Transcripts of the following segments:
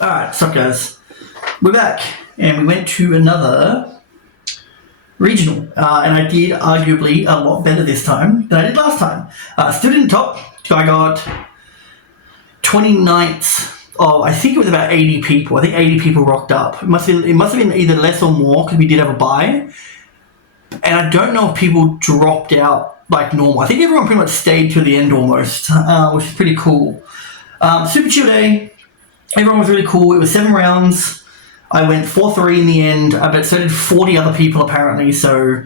Alright, what's up guys? We're back and we went to another regional and I did arguably a lot better this time than I did last time. Still didn't top, so I got 29th of, I think it was about 80 people. I think 80 people rocked up. It must have been either less or more because we did have a buy. And I don't know if people dropped out like normal. I think everyone pretty much stayed to the end almost, which is pretty cool. Super chill day. Everyone was really cool. It was 7 rounds. I went 4-3 in the end, but so did 40 other people apparently, so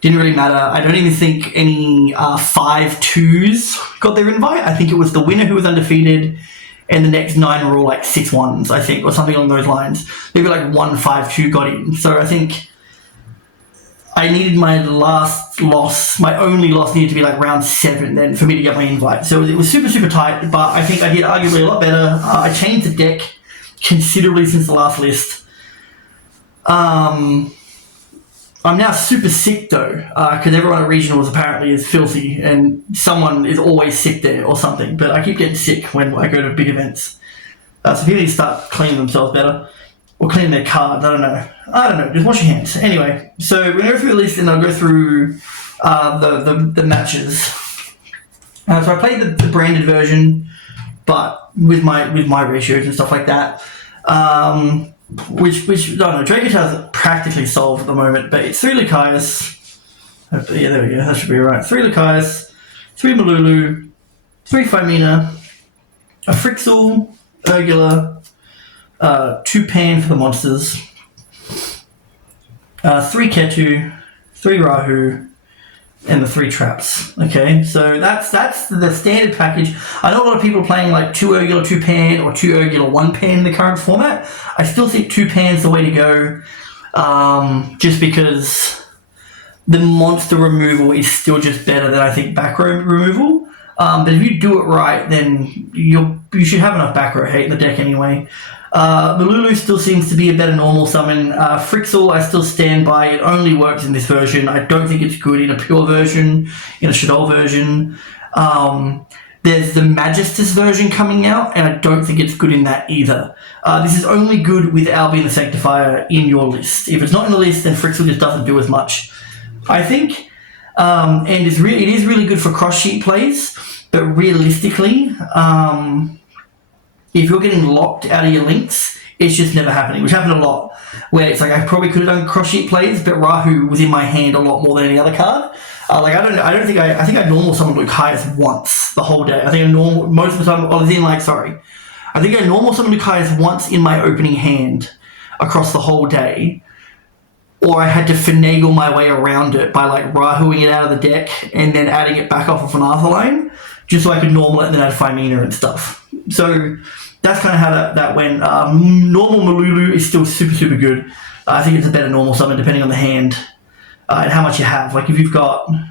didn't really matter. I don't even think any 5-2s got their invite. I think it was the winner who was undefeated, and the next 9 were all like 6-1s, I think, or something along those lines. Maybe like 1 5-2 got in. So I think I needed my only loss needed to be like round 7 then for me to get my invite. So it was super, super tight, but I think I did arguably a lot better. I changed the deck considerably since the last list. I'm now super sick though, because everyone at regionals apparently is filthy and someone is always sick there or something, but I keep getting sick when I go to big events. So people need to start cleaning themselves better. Or cleaning their cards, I don't know, just wash your hands. Anyway, so we're going to go through the list and I'll go through the matches. So I played the branded version, but with my ratios and stuff like that. Which I don't know, Drakish has practically solved at the moment, but it's 3 Lucaius. Yeah, there we go, that should be right. 3 Lucaius, 3 Malulu, 3 Fimina, a Frixel, Urgula, 2 Pan for the monsters, 3 Ketu, 3 Rahu, and the 3 traps. Okay, so that's the standard package. I know a lot of people are playing like 2 Urgula, 2 Pan, or 2 Urgula, 1 Pan in the current format. I still think 2 Pan's the way to go, just because the monster removal is still just better than I think back row removal. But if you do it right, then you should have enough back row hate in the deck anyway. Malulu still seems to be a better normal summon. Frixel, I still stand by. It only works in this version. I don't think it's good in a pure version, in a Shadow version. There's the Magistus version coming out, and I don't think it's good in that either. This is only good with Albion the Sanctifier in your list. If it's not in the list, then Frixel just doesn't do as much, I think. And it is really good for cross-sheet plays, but realistically, if you're getting locked out of your links, it's just never happening, which happened a lot, where it's like I probably could have done cross-sheet plays, but Rahu was in my hand a lot more than any other card. I think I normal summoned Lucaius once the whole day. I think I normal summoned Lucaius once in my opening hand across the whole day, or I had to finagle my way around it by like Rahuing it out of the deck and then adding it back off of an Arthurline, just so I could normal it and then add Fimina and stuff. So that's kind of how that went. Normal Malulu is still super, super good. I think it's a better normal summon depending on the hand and how much you have. Like if you don't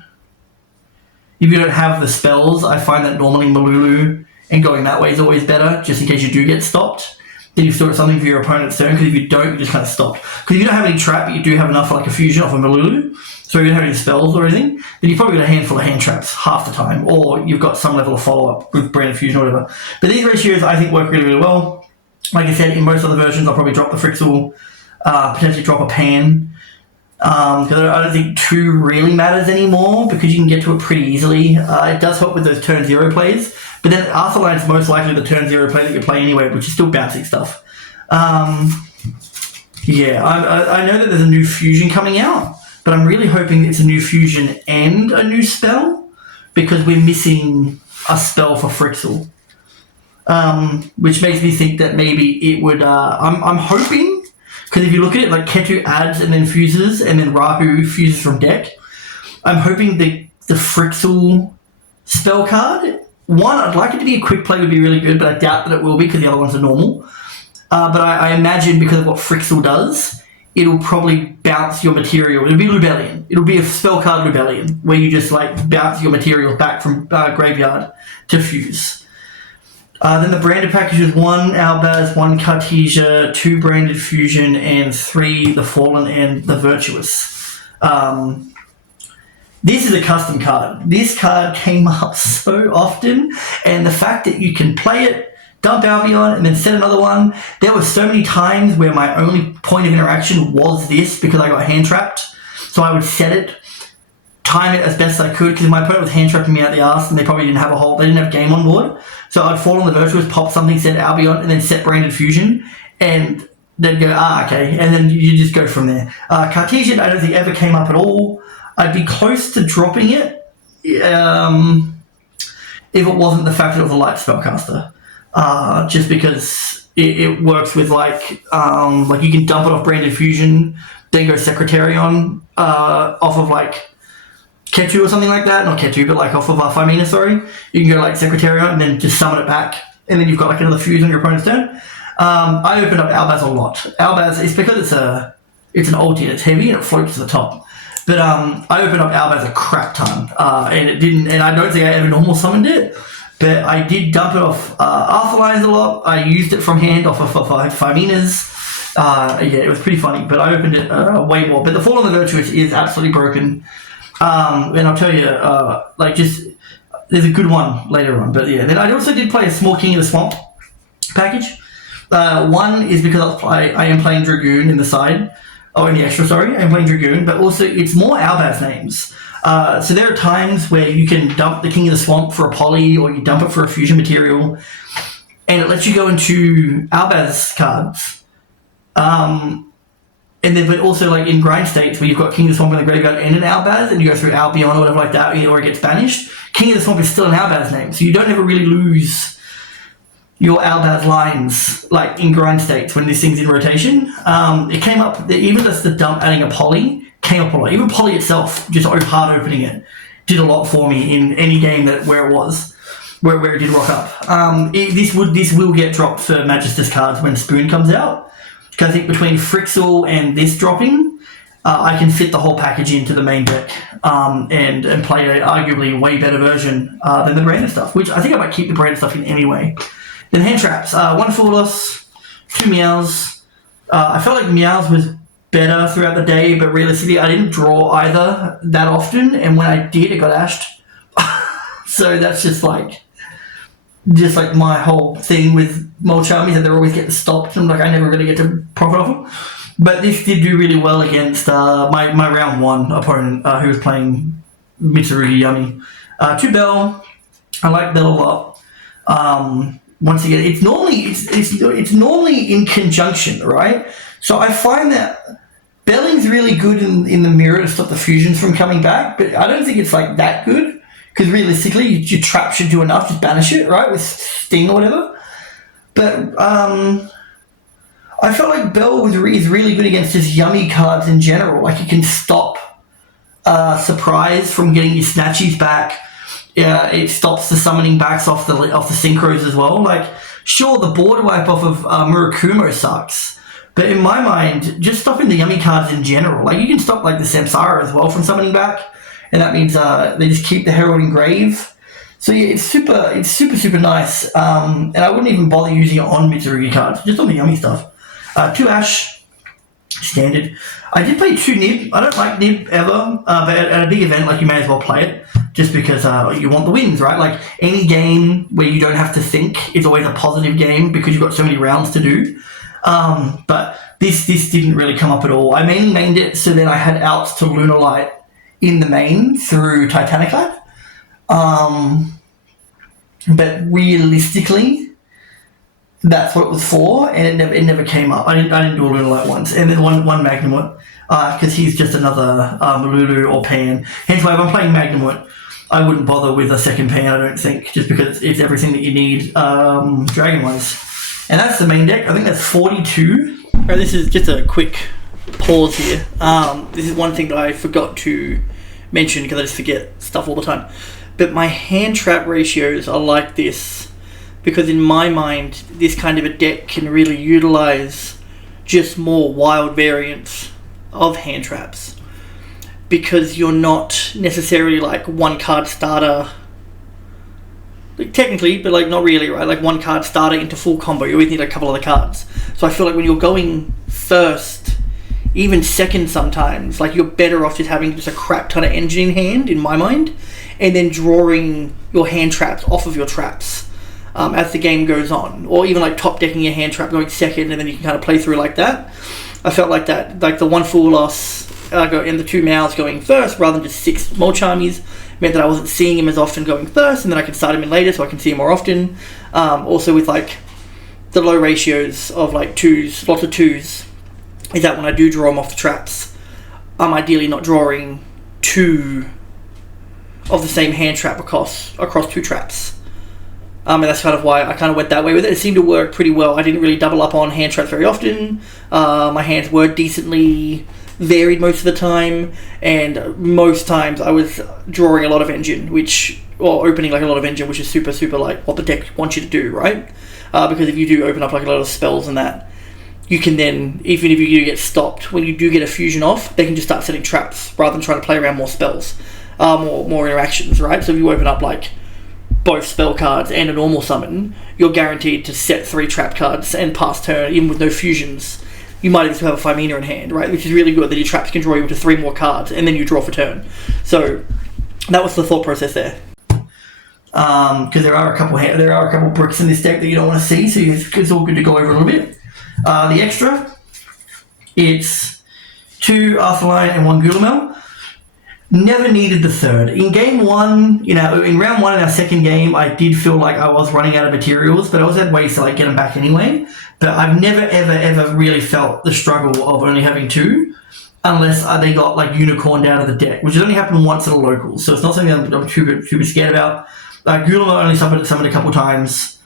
have the spells, I find that normally Malulu and going that way is always better, just in case you do get stopped. Then you've still got something for your opponent's turn, because if you don't, you just kind of stop. Because if you don't have any trap, but you do have enough for like a fusion off of Malulu, so you don't have any spells or anything, then you've probably got a handful of hand traps half the time, or you've got some level of follow-up with branded fusion or whatever. But these ratios, I think, work really, really well. Like I said, in most other versions, I'll probably drop the Frixel, potentially drop a Pan, because I don't think 2 really matters anymore, because you can get to it pretty easily. It does help with those turn 0 plays, but then Arthurline's most likely the turn 0 play that you play anyway, which is still bouncing stuff. Yeah, I know that there's a new fusion coming out, but I'm really hoping it's a new fusion and a new spell, because we're missing a spell for Frixel. Which makes me think that maybe it would, I'm hoping, because if you look at it, like Ketu adds and then fuses, and then Rahu fuses from deck, I'm hoping the Frixel spell card, one, I'd like it to be a quick play, would be really good, but I doubt that it will be, because the other ones are normal. But I imagine because of what Frixel does, it'll probably bounce your material. It'll be Lubellion. It'll be a spell card Lubellion, where you just like bounce your materials back from graveyard to fuse. Then the branded package is 1 Albaz, 1 Cartesia, 2 branded fusion, and 3 the Fallen and the Virtuous. This is a custom card. This card came up so often, and the fact that you can play it, dump Albion, and then set another one. There were so many times where my only point of interaction was this because I got hand trapped. So I would set it, time it as best as I could, because my opponent was hand trapping me out the arse, and they probably didn't have they didn't have game on board. So I'd fall on the Virtuous, pop something, set Albion, and then set Branded Fusion, and they'd go, okay, and then you just go from there. Cartesian, I don't think ever came up at all. I'd be close to dropping it if it wasn't the fact that it was a light spellcaster. Just because it works with like you can dump it off Branded Fusion, then go Secretarion off of like Ketu or something like that. Not Ketu, but like off of Firmina, sorry. You can go like Secretarion and then just summon it back, and then you've got like another fuse on your opponent's turn. I opened up Albaz a lot. Albaz, it's because it's an ulti and it's heavy and it floats to the top. But I opened up Albaz a crap ton, and it didn't. And I don't think I ever normal summoned it, but I did dump it off Arthur Lines a lot. I used it from hand off of Firmina's. It was pretty funny, but I opened it way more. But the Fall on the Virtuous is absolutely broken, and I'll tell you, there's a good one later on. But yeah, then I also did play a small King of the Swamp package. One is because I am playing Dragoon in the side. Oh, in the extra, sorry. I'm playing Dragoon, but also it's more Albaz names. So there are times where you can dump the King of the Swamp for a poly, or you dump it for a fusion material, and it lets you go into Albaz cards. But also like in grind states where you've got King of the Swamp in the graveyard and an Albaz, and you go through Albion or whatever like that, or it gets banished, King of the Swamp is still an Albaz name, so you don't ever really lose your Albaz lines like in grind states when this thing's in rotation. It came up, even just the dump adding a poly came up a lot. Even poly itself, just hard opening it, did a lot for me in any game where it did rock up. This will get dropped for Magister's cards when Spoon comes out, because I think between Frixel and this dropping, I can fit the whole package into the main deck and play an arguably way better version than the branded stuff, which I think I might keep the branded stuff in anyway. Then hand traps, one Foolus, two Meows. I felt like Meows was better throughout the day, but realistically I didn't draw either that often, and when I did, it got ashed. So that's just like my whole thing with Molcharmies, that they're always getting stopped, and like I never really get to profit off them. But this did do really well against my round one opponent, who was playing Mitsurugi Yummy. Two Bell, I like Bell a lot. Once again, it's normally in conjunction, right? So I find that Belling's really good in the mirror to stop the fusions from coming back, but I don't think it's like that good, because realistically, your trap should do enough, just banish it, right, with Sting or whatever. But I felt like Bell is really good against just Yummy cards in general. Like, you can stop Surprise from getting your Snatchies back. Yeah, it stops the summoning backs off the synchros as well. Like, sure, the board wipe off of Murakumo sucks, but in my mind, just stopping the Yummy cards in general. Like, you can stop like the Samsara as well from summoning back, and that means they just keep the Herald Engrave. So yeah, it's super nice. And I wouldn't even bother using it on Mitsurugi cards, just on the Yummy stuff. Two Ash, standard. I did play two Nib. I don't like Nib ever, but at a big event, like, you may as well play it, just because you want the wins, right? Like, any game where you don't have to think is always a positive game because you've got so many rounds to do. But this didn't really come up at all. I mainly mained it so that I had outs to Lunar Light in the main through Titanic Lab. But realistically, that's what it was for, and it never came up. I didn't do a Lunar Light once, and then one Magnamut, because he's just another Lulu or Pan. Hence why if I'm playing Magnamut, I wouldn't bother with a second Pan, I don't think, just because it's everything that you need Dragon-wise. And that's the main deck. I think that's 42. Right, this is just a quick pause here. This is one thing that I forgot to mention because I just forget stuff all the time. But my hand trap ratios are like this because in my mind, this kind of a deck can really utilize just more wild variants of hand traps, because you're not necessarily like one card starter, like technically, but like not really, right? Like one card starter into full combo, you always need a couple other cards. So I feel like when you're going first, even second sometimes, like you're better off just having just a crap ton of engine in hand, in my mind, and then drawing your hand traps off of your traps. as the game goes on, or even like top decking your hand trap going second, and then you can kind of play through like that. I felt like that, like the one full loss and the 2 mouths going first rather than just 6 small charmies meant that I wasn't seeing him as often going first, and then I could start him in later so I can see him more often. Also with like the low ratios of like 2s, lots of 2s, is that when I do draw them off the traps, I'm ideally not drawing 2 of the same hand trap across 2 traps. And that's kind of why I kind of went that way with it. It seemed to work pretty well. I didn't really double up on hand traps very often. My hands were decently varied most of the time, and most times I was drawing a lot of engine, or opening like a lot of engine, which is super, super like what the deck wants you to do, right? Because if you do open up like a lot of spells and that, you can then, even if you do get stopped, when you do get a fusion off, they can just start setting traps rather than trying to play around more spells, more interactions, right? So if you open up like both spell cards and a normal summon, you're guaranteed to set 3 trap cards and pass turn, even with no fusions. You might even have a Fimina in hand, right? Which is really good, that your traps can draw you into 3 more cards, and then you draw for turn. So that was the thought process there. Because there are a couple bricks in this deck that you don't want to see, so it's all good to go over a little bit. The extra, it's 2 Arthaline and 1 Gulamel. Never needed the third. In game 1, in round 1 in our second game, I did feel like I was running out of materials, but I always had ways to like get them back anyway. But I've never, ever, ever really felt the struggle of only having 2, unless they got like unicorned out of the deck, which has only happened once at a local, so it's not something I'm too scared about. Gulamel only summoned a couple times,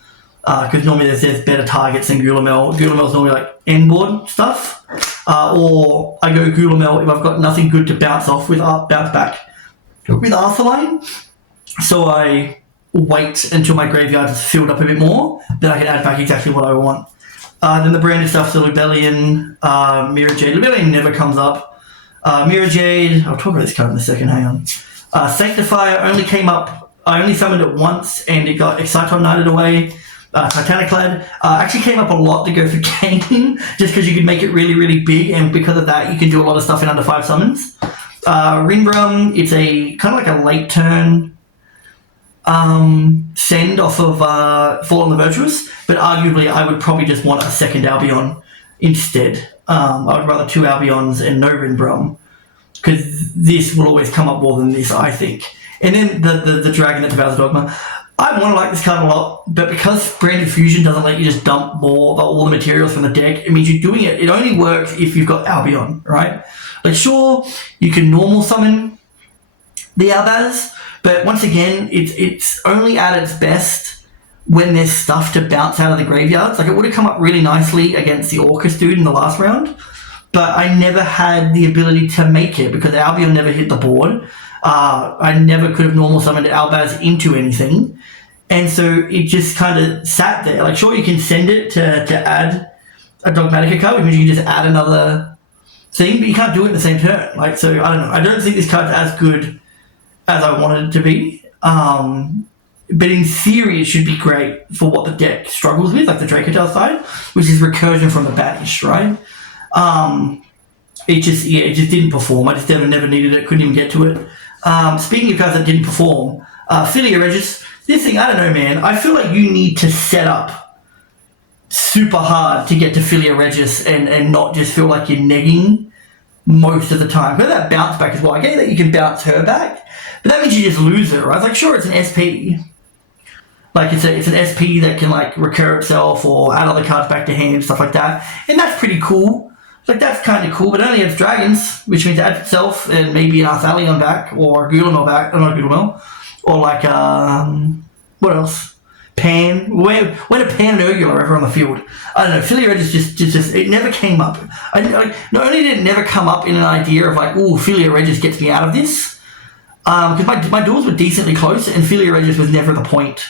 because normally there's better targets than Gulamel. Gulamel's normally like end board stuff. Or I go Gulamel if I've got nothing good to bounce off with bounce back with Arthaline. So I wait until my graveyard is filled up a bit more, then I can add back exactly what I want. Then the branded stuff, so Libellion, Mirror Jade. Libellion never comes up. Mirror Jade, I'll talk about this card in a second, hang on. Sanctifier only came up, I only summoned it once and it got Exciton Knighted away. Titaniclad actually came up a lot to go for game, just because you could make it really, really big, and because of that, you can do a lot of stuff in under 5 summons. Rinbrum, it's a kind of like a late turn send off of Fall on the Virtuous, but arguably I would probably just want a second Albion instead. I would rather 2 Albions and no Rinbrum, because this will always come up more than this, I think. And then the Dragon that devours Dogma. I want to like this card a lot, but because Branded Fusion doesn't let you just dump all the materials from the deck, it means you're doing it. It only works if you've got Albion, right? Like, sure, you can normal summon the Albaz, but once again, it's only at its best when there's stuff to bounce out of the graveyards. Like, it would have come up really nicely against the Orcus dude in the last round, but I never had the ability to make it because Albion never hit the board. I never could have normal summoned Albaz into anything. And so it just kind of sat there. Like, sure, you can send it to add a Dogmatica card, which means you can just add another thing, but you can't do it in the same turn. Like, so, I don't know. I don't think this card's as good as I wanted it to be. But in theory, it should be great for what the deck struggles with, like the Dracotel side, which is recursion from the Banish, right? It just didn't perform. I just never needed it, couldn't even get to it. Speaking of cards that didn't perform, Philia Regis, this thing, I don't know, man. I feel like you need to set up super hard to get to Philia Regis and not just feel like you're negging most of the time. But that bounce back as well. I get that you can bounce her back, but that means you just lose her, right? It's like, sure, it's an SP. Like, it's an SP that can, like, recur itself or add other cards back to hand, stuff like that. And that's pretty cool. Like, that's kind of cool, but it only adds dragons, which means it adds itself and maybe an Arthalion back or a Gulamel back, or not Gulamel, or like, what else? Pan. When are Pan and Urgula ever on the field? I don't know. Philia Regis just it never came up. Not only did it never come up in an idea of like, ooh, Philia Regis gets me out of this, because my duels were decently close, and Philia Regis was never the point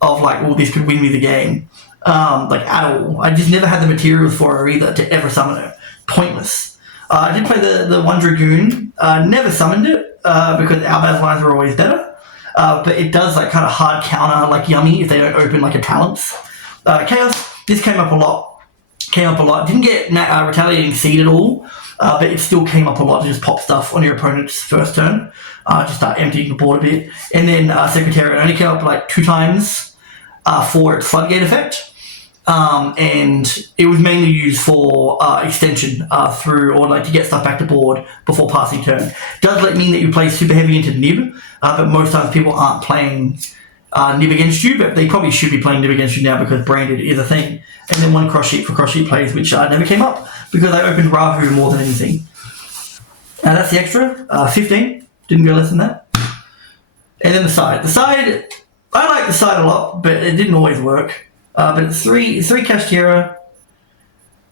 of like, oh, this could win me the game, like at all. I just never had the materials for her either to ever summon her. Pointless. I did play the One Dragoon. Never summoned it because Albaz lines were always better. But it does like kind of hard counter like Yummy if they don't open like a Talents. Chaos, this came up a lot. Didn't get Retaliating Seed at all, but it still came up a lot to just pop stuff on your opponent's first turn. Just start emptying the board a bit. And then Secretariat only came up like 2 times. for its floodgate effect. And it was mainly used for extension through, or like to get stuff back to board before passing turn. Does mean that you play super heavy into Nib, but most times people aren't playing Nib against you, but they probably should be playing Nib against you now because branded is a thing. And then one cross sheet for cross sheet plays, which never came up because I opened Rahu more than anything. And that's the extra, 15. Didn't go less than that. And then the side. The side, I like the side a lot, but it didn't always work. But it's three Kashtira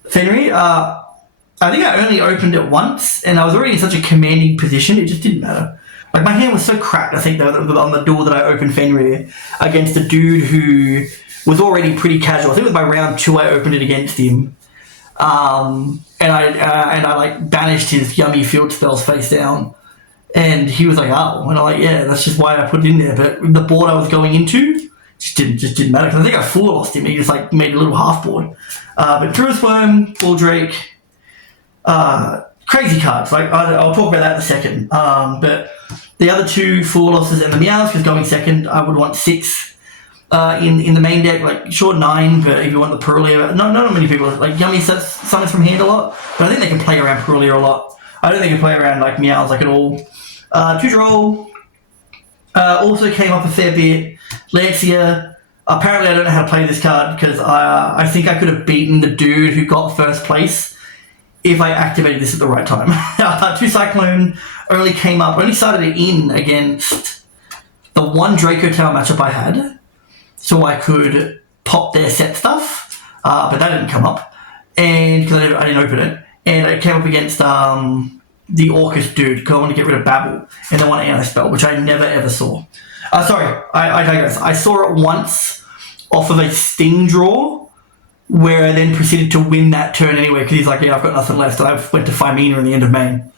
Fenrir. I think I only opened it once, and I was already in such a commanding position, it just didn't matter. Like, my hand was so cracked, I think, on the duel that I opened Fenrir against a dude who was already pretty casual. I think it was by round 2 I opened it against him. And I like banished his yummy field spells face down. And he was like, oh. And I'm like, yeah, that's just why I put it in there. But the board I was going into just didn't matter. Because I think I full lost him. He just like made a little half board. But Druid's Worm, Balldrake, crazy cards. Like I'll talk about that in a second. But the other 2 full losses and the Meows, because going second, I would want 6 in the main deck. Like sure 9, but if you want the Purlier, not many people like Yummy summons from hand a lot. But I think they can play around Purlier a lot. I don't think they can play around like Meows like at all. 2 draw. Also came up a fair bit. Lancia. Apparently I don't know how to play this card because I think I could have beaten the dude who got first place if I activated this at the right time. 2 Cyclone only started it in against the one Draco Tower matchup I had, so I could pop their set stuff, but that didn't come up, and because I didn't open it, and it came up against the Orcus dude because I wanted to get rid of Babel, and they want an anti-spell, which I never ever saw. Sorry, I digress. I saw it once off of a Sting draw, where I then proceeded to win that turn anyway, because he's like, yeah, I've got nothing left, and I went to Phimena in the end of main.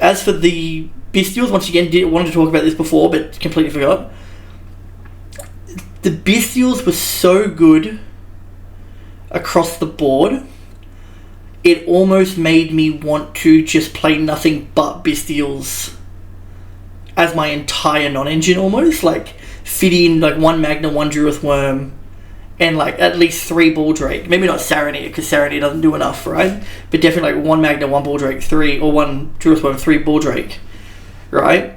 As for the Bestials, once again, wanted to talk about this before, but completely forgot. The Bestials were so good across the board, it almost made me want to just play nothing but Bestials as my entire non-engine almost, like fit in like 1 Magna, 1 Druith Worm, and like at least 3 Balldrake. Maybe not Saronir, because Saronir doesn't do enough, right? But definitely like 1 Magna, 1 Balldrake, 3, or 1 Druith Worm, 3 Balldrake, right?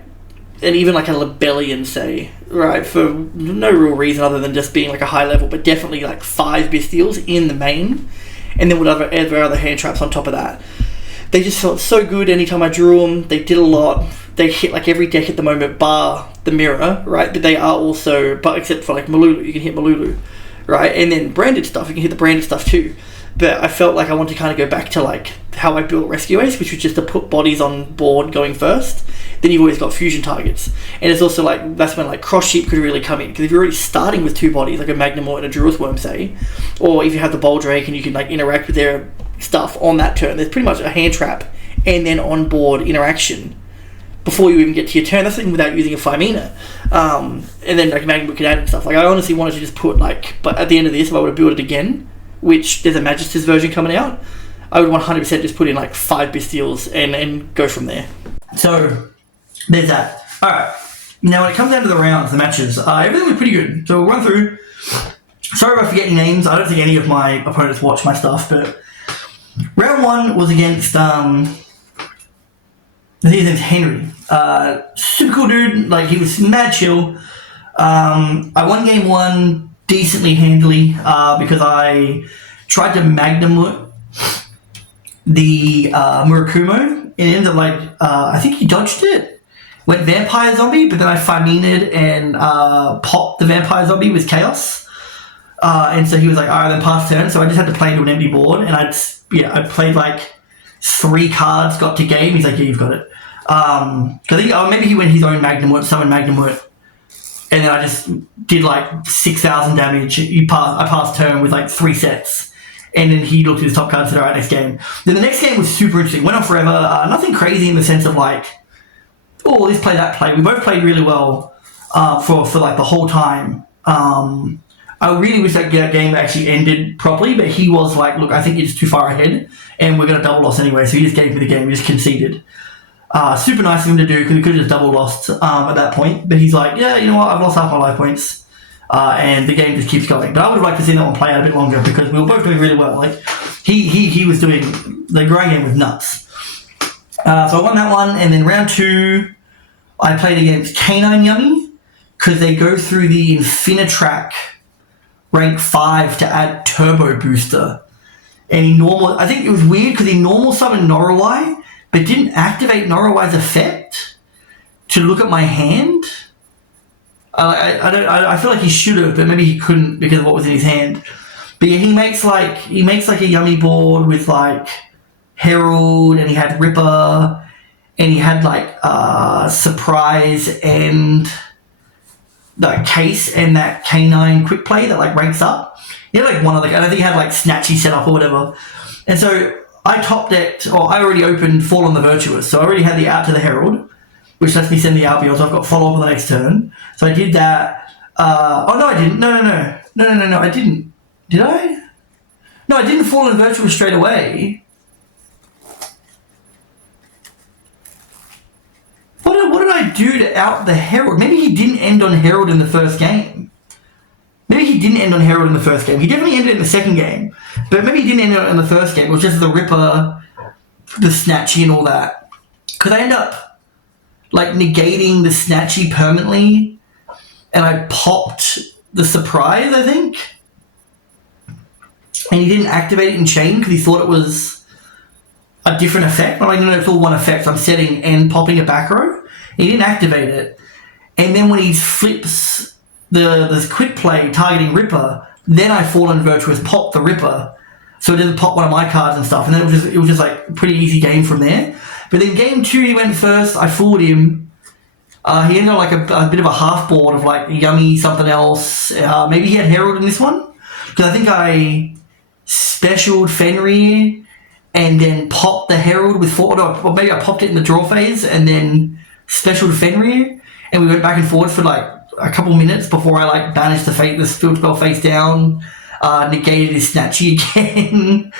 And even like a Lebellion, say, right? For no real reason other than just being like a high level, but definitely like 5 Bestials in the main, and then whatever other hand traps on top of that. They just felt so good anytime I drew them. They did a lot. They hit like every deck at the moment, bar the Mirror, right? But they are also, but except for like Malulu, you can hit Malulu, right? And then branded stuff, you can hit the branded stuff too. But I felt like I wanted to kind of go back to like how I built Rescue Ace, which was just to put bodies on board going first. Then you've always got fusion targets. And it's also like, that's when like Cross Sheep could really come in. Because if you're already starting with 2 bodies, like a Magnamort and a Druith Worm, say, or if you have the Balldrake and you can like interact with their stuff on that turn, there's pretty much a hand trap and then on board interaction before you even get to your turn. That's the thing without using a Phimena. And then like Magnamort could add and stuff. Like I honestly wanted to just put like, but at the end of this, if I were to build it again, which there's a Magister's version coming out, I would 100% just put in like 5 Bestials and go from there. So there's that. Alright, now when it comes down to the rounds, the matches, everything was pretty good. So we'll run through. Sorry if I forget any names. I don't think any of my opponents watch my stuff, but round 1 was against I think his name's Henry. Super cool dude. Like, he was mad chill. I won game 1 decently handily because I tried to Magnamut the Murakumo and it ended up like I think he dodged it, went Vampire Zombie, but then I Phimena'd and popped the Vampire Zombie with Chaos, and so he was like, alright, then pass turn. So I just had to play into an empty board, and I played like 3 cards, got to game. He's like, yeah, you've got it. I think maybe he went his own Magnamut, summoned Magnamut, and then I just did like 6,000 damage. I passed turn with like 3 sets. And then he looked at his top card and said, all right, next game. Then the next game was super interesting. Went on forever. Nothing crazy in the sense of like, oh, this play, that play. We both played really well for like the whole time. I really wish that game actually ended properly, but he was like, look, I think you're just too far ahead and we're going to double loss anyway. So he just gave me the game. He just conceded. Super nice of him to do because he could have just double lost at that point. But he's like, yeah, you know what? I've lost half my life points, and the game just keeps going. But I would have liked to see that one play out a bit longer because we were both doing really well. Like he was doing the grind game was nuts. So I won that one, and then round 2, I played against Canine Yummy because they go through the Infinitrack rank 5 to add Turbo Booster. And I think it was weird because he normal summoned Norowai, but didn't activate Norowai's effect to look at my hand. I feel like he should have, but maybe he couldn't because of what was in his hand. But yeah, he makes like a Yummy board with like Herald, and he had Ripper, and he had like Surprise and the Case and that Canine Quick Play that like ranks up. He had like one other, I don't think he had like Snatchy set up or whatever. And so I top decked, or I already opened Fall on the Virtuous, so I already had the out to the Herald, which lets me send the Albion, so I've got follow up on the next turn. So I did that. Oh no, I didn't. No, I didn't. Did I? No, I didn't Fall on the Virtuous straight away. What did I do to out the Herald? Maybe he didn't end on Herald in the first game. He definitely ended it in the second game. But maybe he didn't end it in the first game. It was just the Ripper, the Snatchy and all that. Because I end up like negating the Snatchy permanently, and I popped the Surprise, I think. And he didn't activate it in chain because he thought it was a different effect. I'm like, no, it's all one effect. I'm setting and popping a back row. He didn't activate it. And then when he flips the quick play targeting Ripper, then I Fall on Virtuous, pop the Ripper, so it didn't pop one of my cards and stuff. And then it was just like a pretty easy game from there. But then game 2, he went first. I fooled him. He ended up like a bit of a half board of like Yummy something else. Maybe he had Herald in this one because I think I specialed Fenrir and then popped the Herald with or maybe I popped it in the draw phase and then specialed Fenrir, and we went back and forth for like a couple minutes before I like banished the field spell face down, negated his Snatchy again,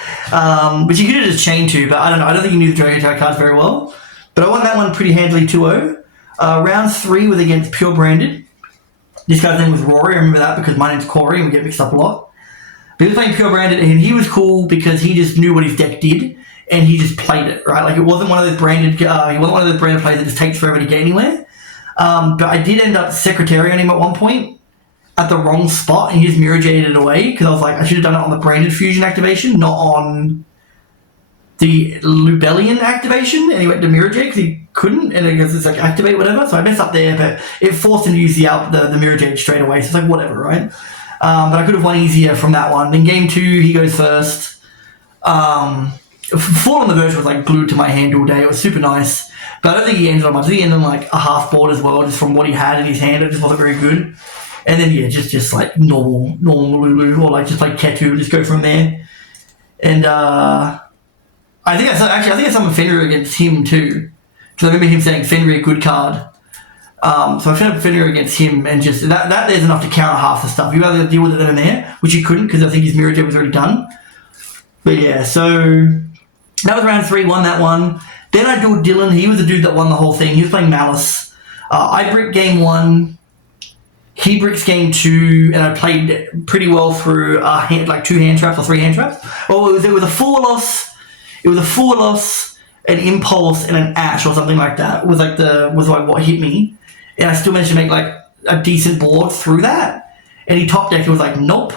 which he could have just chained to, but I don't know. I don't think he knew the Dragon Tag cards very well. But I won that one pretty handily 2-0. Round 3 was against Pure Branded. This guy's name was Rory. I remember that because my name's Corey and we get mixed up a lot. But he was playing Pure Branded, and he was cool because he just knew what his deck did and he just played it, right? Like it wasn't one of those branded. He wasn't one of those branded plays that just takes forever to get anywhere. But I did end up Secretary on him at one point at the wrong spot, and he just mirror jaded it away because I was like, I should have done it on the branded fusion activation, not on the Lubellian activation. And he went to mirror jade because he couldn't, and I guess it's like activate whatever. So I messed up there, but it forced him to use the mirror jade straight away. So it's like whatever, right? But I could have won easier from that one. Then game 2, he goes first. Fall on the Verge was like glued to my hand all day. It was super nice. But I don't think he ended on much. He ended on like a half board as well, just from what he had in his hand. It just wasn't very good. And then yeah, just like normal Lulu, or like just like Ketu, just go from there. And I think I summoned Fenrir against him too, because I remember him saying Fenrir good card. So I found Fenrir against him, and just that there's enough to counter half the stuff. You rather deal with it then and there, which he couldn't because I think his mirror jet was already done. But yeah, so that was round 3, won that one. Then I dueled Dylan. He was the dude that won the whole thing. He was playing Malice. I bricked game 1. He bricks game 2, and I played pretty well through 2 hand traps or 3 hand traps. Well, it was a 4 loss. It was a 4 loss, an impulse, and an ash or something like that. Was like what hit me, and I still managed to make like a decent board through that. And he top decked. He was like, nope.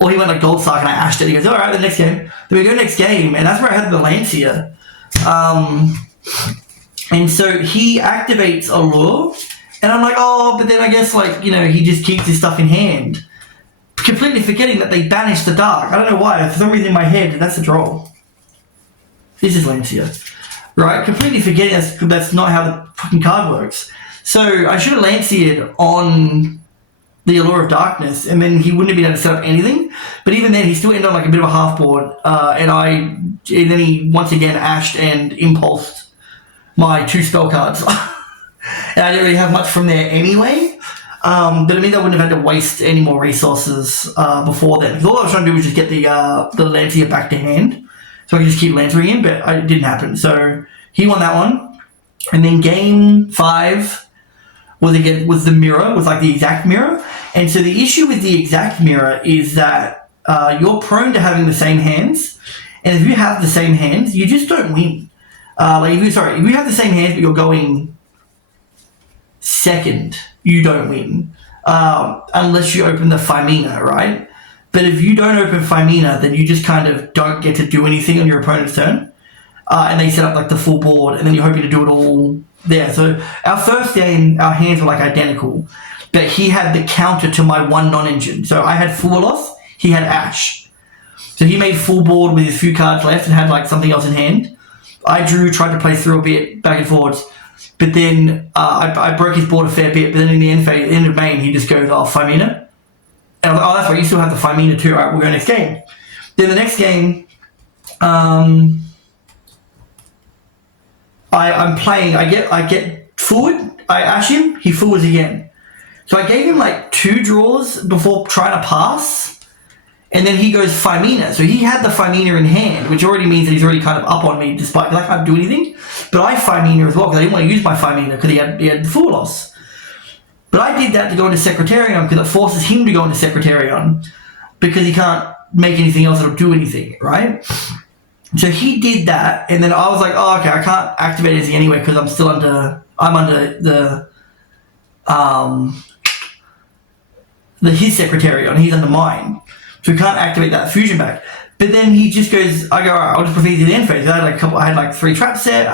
Or he went like Gold Sark, and I ashed it. He goes, all right, the next game. Then we go next game, and that's where I had the Lancia. And so he activates Allure, and I'm like, oh, but then I guess he just keeps his stuff in hand, completely forgetting that they banished the Dark. I don't know why. For some reason in my head, that's a draw. This is Lancia, right? Completely forgetting that's not how the fucking card works. So I should have Lancia'd on the Allure of Darkness, and then he wouldn't have been able to set up anything. But even then, he still ended on like a bit of a half board, and then he once again ashed and impulsed my 2 spell cards. And I didn't really have much from there anyway. But it means I wouldn't have had to waste any more resources before then. Because all I was trying to do was just get the Lancia back to hand, so I could just keep Lancering him, but it didn't happen. So he won that one. And then game 5 was the mirror, was like the exact mirror. And so the issue with the exact mirror is that you're prone to having the same hands. And if you have the same hands, you just don't win. If you have the same hands but you're going second, you don't win. Unless you open the Femina, right? But if you don't open Femina, then you just kind of don't get to do anything on your opponent's turn. And they set up like the full board, and then you're hoping to do it all there. So our first game, our hands were like identical, but he had the counter to my one non-engine. So I had Fualos, he had Ash. So he made full board with his few cards left and had like something else in hand. I tried to play through a bit, back and forwards, but then I broke his board a fair bit, but then in the end of main, he just goes, Femina. And I was like, that's right, you still have the Femina too. All right, we'll go next game. Then the next game, I'm playing, I get forward, I ash him, he forwards again. So I gave him like 2 draws before trying to pass, and then he goes Femina. So he had the Femina in hand, which already means that he's already kind of up on me, despite, because I can't do anything. But I Femina as well, because I didn't want to use my Femina, because he had the full loss. But I did that to go into Secretarion, because it forces him to go into Secretarion, because he can't make anything else that'll do anything, right? So he did that, and then I was like, okay, I can't activate anything anyway because I'm under his Secretarion, and he's under mine. So we can't activate that fusion back. But then he just goes, I go, all right, I'll just proceed to the end phase. I had like 3 trap set,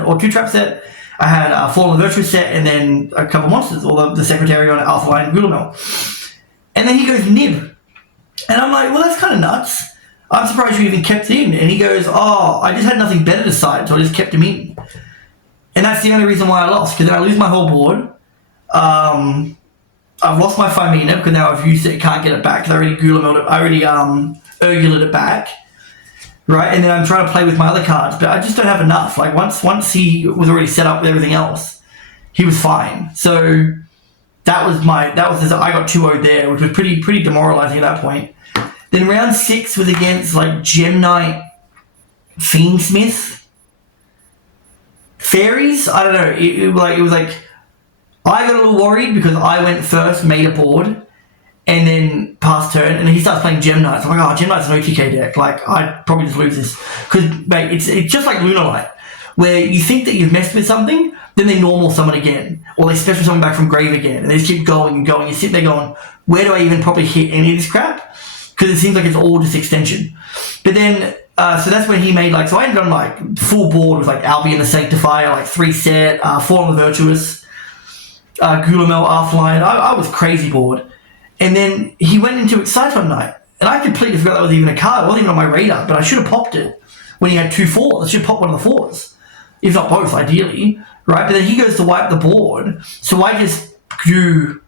or 2 trap set, I had a Fallen Virtuous set, and then a couple monsters, or the Secretarion, Alpha Line, and Gulamel. And then he goes Nib. And I'm like, well, that's kind of nuts. I'm surprised you even kept it in. And he goes, I just had nothing better to side, so I just kept him in. And that's the only reason why I lost, because then I lose my whole board. I've lost my Femina, because now I've used it, can't get it back, because I already Urguled it back. Right? And then I'm trying to play with my other cards, but I just don't have enough. Like, once he was already set up with everything else, he was fine. So I got 2-0 there, which was pretty demoralizing at that point. Then round 6 was against like Gem Knight, Fiendsmith, Fairies. I don't know. It was like I got a little worried because I went first, made a board, and then passed turn, and then he starts playing Gem Knights. I'm like, Gem Knight's an OTK deck. Like, I'd probably just lose this because mate, it's just like Lunar Light, where you think that you've messed with something, then they normal summon again, or they special summon back from grave again, and they just keep going and going. You sit there going, where do I even probably hit any of this crap? Because it seems like it's all just extension. But then, so that's when he made so I ended on like full board with like Albion the Sanctifier, like 3 set, Fallen the Virtuous, Gulamel, Arthline. I was crazy bored. And then he went into Exciton Night. And I completely forgot that was even a card. It wasn't even on my radar, but I should have popped it when he had 2 4s. I should have popped one of the 4s. If not both, ideally. Right? But then he goes to wipe the board. So I just drew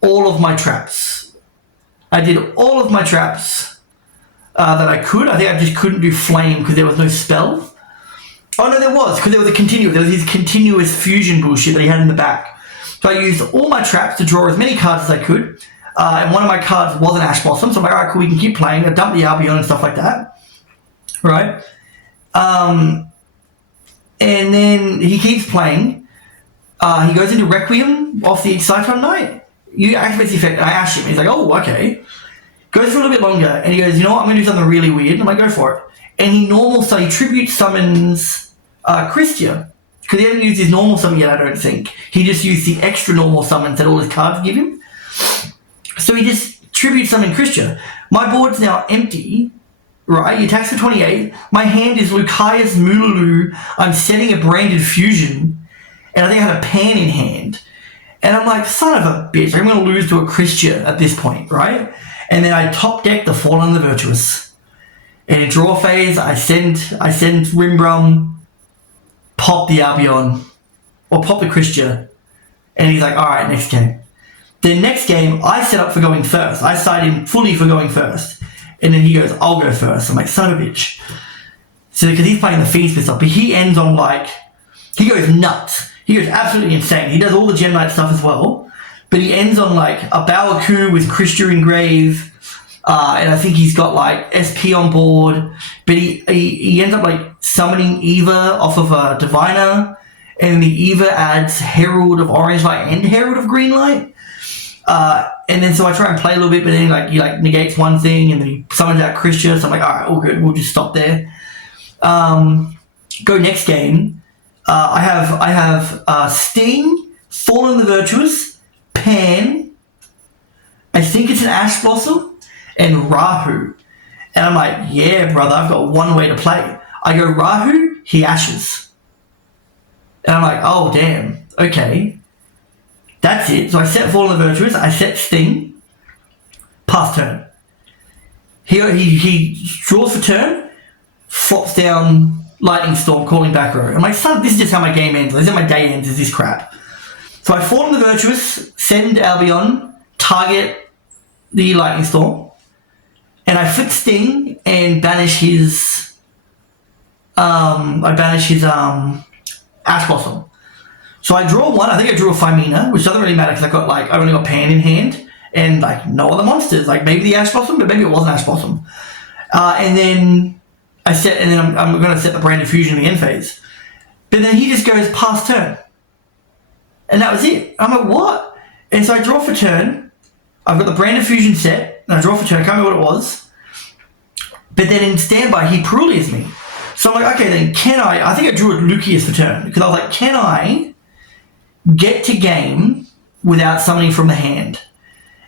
all of my traps. I did all of my traps that I could. I think I just couldn't do Flame because there was no spell. Oh no, there was, because there was his continuous fusion bullshit that he had in the back. So I used all my traps to draw as many cards as I could. And one of my cards was an Ash Blossom, so I'm like, alright, cool, we can keep playing. I dumped the Albion and stuff like that. Right? And then he keeps playing. He goes into Requiem off the Exciton Night. You activate the effect, and I ash him. He's like, oh, okay. Goes for a little bit longer, and he goes, you know what, I'm going to do something really weird. And I'm like, go for it. And he tribute summons Christia. Because he hasn't used his normal summon yet, I don't think. He just used the extra normal summons that all his cards give him. So he just tribute summoned Christia. My board's now empty, right? He attacks for 28. My hand is Lucaya's Mululu. I'm setting a branded fusion. And I think I had a Pan in hand. And I'm like, son of a bitch, I'm going to lose to a Christia at this point, right? And then I top deck the Fallen the Virtuous. And in draw phase, I send Rimbrum, pop the Albion, or pop the Christia. And he's like, alright, next game. Then next game, I set up for going first. I side him fully for going first. And then he goes, I'll go first. I'm like, son of a bitch. So, because he's playing the Fiendsmith stuff, but he ends on he goes nuts. He goes absolutely insane. He does all the Gem Knight stuff as well. But he ends on a Bawaku with Christia in grave. And I think he's got SP on board. But he ends up summoning Eva off of a Diviner. and the Eva adds Herald of Orange Light and Herald of Green Light. And then so I try and play a little bit, but then like he like negates one thing and then he summons out Christian, so I'm like, all right, all good, we'll just stop there. Go next game. I have Sting, Fallen the Virtuous, Pan, I think it's an Ash Blossom, and Rahu. And I'm like, yeah, brother, I've got one way to play. I go Rahu, he ashes. And I'm like, oh, damn, okay. That's it. So I set Fallen the Virtuous, I set Sting, pass turn. He draws for turn, flops down Lightning Storm, calling back row. I'm like, son, this is just how my game ends. This is how my day ends, is this crap. So I Fallen the Virtuous, send Albion, target the Lightning Storm, and I flip Sting and banish his Ash Blossom. So I draw one. I think I drew a Femina, which doesn't really matter because I only got Pan in hand and like no other monsters. Like maybe the Ash Blossom, but maybe it wasn't Ash Blossom. And then I'm going to set the Branded Fusion in the end phase. But then he just goes past turn, and that was it. I'm like, what? And so I draw for turn. I've got the Branded Fusion set, and I draw for turn. I can't remember what it was. But then in standby, he Perulias me. So I'm like, okay, then can I think I drew a Lucius for turn, because I was like, can I get to game without summoning from the hand?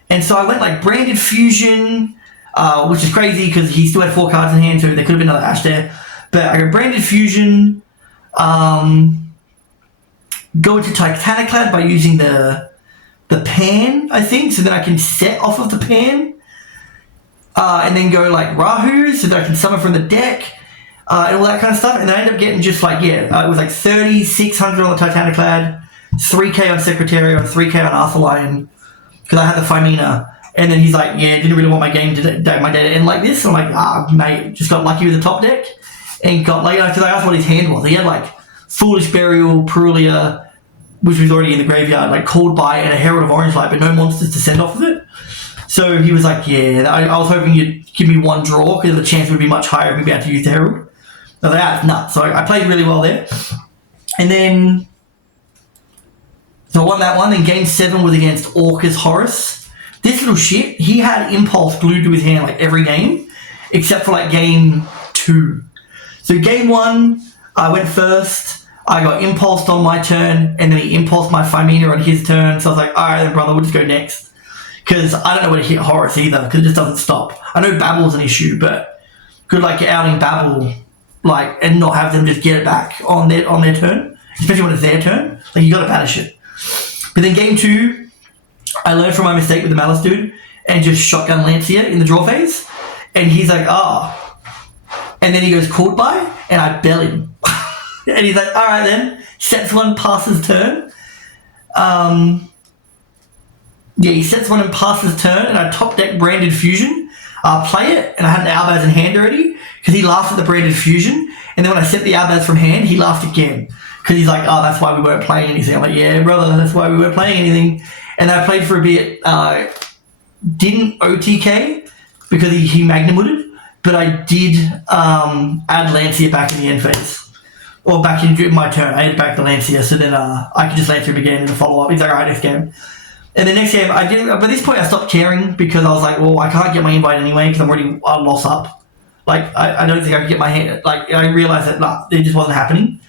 And so I went like Branded Fusion, which is crazy because he still had 4 cards in hand, so there could have been another Ash there. But I go Branded Fusion, go into Titaniclad by using the Pan, I think, so that I can set off of the Pan, and then go like Rahu, so that I can summon from the deck, and all that kind of stuff. And I end up getting just like, it was like 3,600 on the Titaniclad, 3k on Secretariat, 3k on Arthur Lion, because I had the Femina. And then he's like, yeah, didn't really want my day to end like this. So I'm like, mate, just got lucky with the top deck, and got like, because I asked what his hand was. He had like Foolish Burial, Perulia, which was already in the graveyard, like called by, and a Herald of Orange Light, but no monsters to send off of it. So he was like, yeah, I was hoping you'd give me one draw because the chance would be much higher if we'd be able to use the Herald. I was like, ah, nuts. So I played really well there. And then, so I won that one. Then game 7 was against Orcus Horus. This little shit, he had Impulse glued to his hand like every game, except for like game 2. So game 1, I went first. I got impulsed on my turn, and then he impulsed my Femina on his turn. So I was like, all right then, brother, we'll just go next. Because I don't know where to hit Horus either, because it just doesn't stop. I know Babble's an issue, but good like outing Babble, like, and not have them just get it back on their turn, especially when it's their turn. Like, you got to banish it. But then game 2, I learned from my mistake with the Malice dude, and just shotgun Lancia in the draw phase. And he's like, and then he goes called by, and I bell him. And he's like, all right then, sets one, passes turn. He sets one and passes turn, and I top deck Branded Fusion, play it, and I had an Albaz in hand already, because he laughed at the Branded Fusion, and then when I set the Albaz from hand, he laughed again, because he's like, oh, that's why we weren't playing anything. I'm like, yeah, brother, that's why we weren't playing anything. And I played for a bit, didn't OTK, because he Magnamooted, but I did add Lancia back in the end phase. Or back in my turn, I had back the Lancia, so then I could just Lancia him again in the follow-up. He's like, all right, next game. And the next game, I didn't. By this point, I stopped caring because I was like, well, I can't get my invite anyway because I'm already lost up. Like, I don't think I could get my hand. Like, I realized that it just wasn't happening.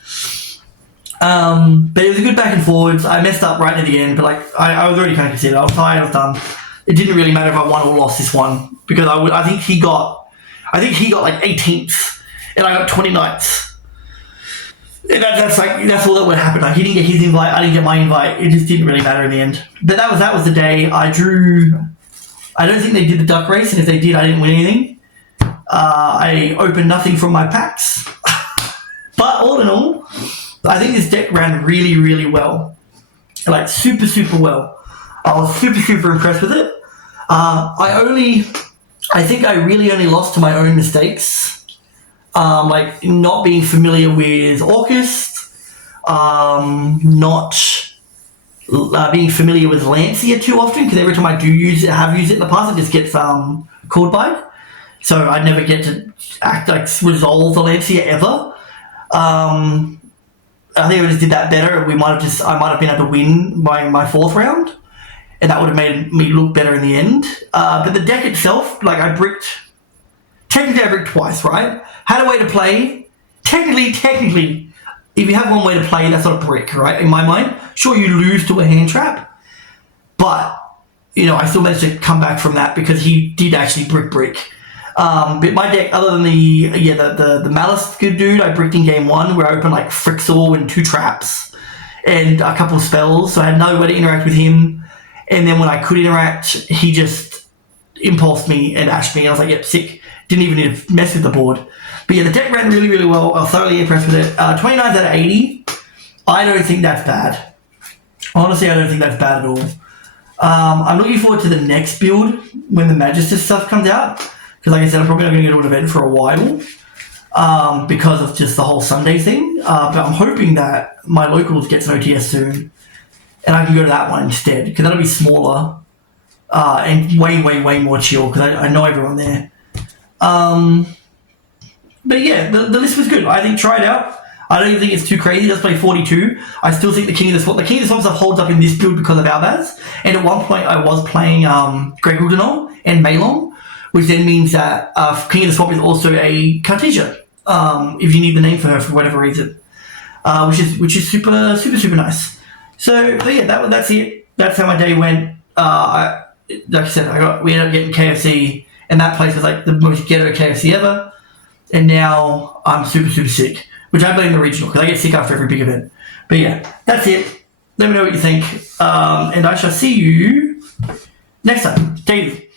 But it was a good back and forwards. I messed up right near the end, but like, I was already kind of considered. I was tired. I was done. It didn't really matter if I won or lost this one because I think he got like 18th, and I got 29th. That's all that would happen. Like, he didn't get his invite, I didn't get my invite. It just didn't really matter in the end. But that was the day. I don't think they did the duck race, and if they did, I didn't win anything. I opened nothing from my packs. But all in all, I think this deck ran really, really well. Like, super, super well. I was super, super impressed with it. I think I really only lost to my own mistakes. Like not being familiar with Orcus, not being familiar with Lancia too often, because every time I do use it, have used it in the past, it just gets called by. So I never get to resolve the Lancia ever. I think if I just did that better, I might have been able to win my fourth round, and that would have made me look better in the end. But the deck itself, like technically I bricked twice, right? Had a way to play. Technically, if you have one way to play, that's not a brick, right? In my mind, sure you lose to a hand trap, but I still managed to come back from that because he did actually brick. But my deck, other than the Malice good dude, I bricked in game one where I opened like Frixel and 2 traps and a couple of spells, so I had no way to interact with him. And then when I could interact, he just impulsed me and ashed me. And I was like, yep, sick. Didn't even need to mess with the board. But yeah, the deck ran really, really well. I was thoroughly impressed with it. 29 out of 80. I don't think that's bad. Honestly, I don't think that's bad at all. I'm looking forward to the next build when the Magister stuff comes out. Because like I said, I'm probably not going to go to an event for a while because of just the whole Sunday thing. But I'm hoping that my locals gets an OTS soon. And I can go to that one instead. Because that'll be smaller and way, way, way more chill. Because I know everyone there. But yeah, the list was good. I think try it out. I don't even think it's too crazy. Just play 42. I still think the King of the Swamp stuff holds up in this build because of Albaz. And at one point I was playing Greg Guggenol and Maylong, which then means that King of the Swamp is also a Cartesia, if you need the name for her for whatever reason, which is super, super, super nice. So, but yeah, that's it. That's how my day went. Like I said, we ended up getting KFC, and that place was like the most ghetto KFC ever. And now I'm super, super sick, which I blame the regional because I get sick after every big event. But yeah, that's it. Let me know what you think, and I shall see you next time. Take it easy.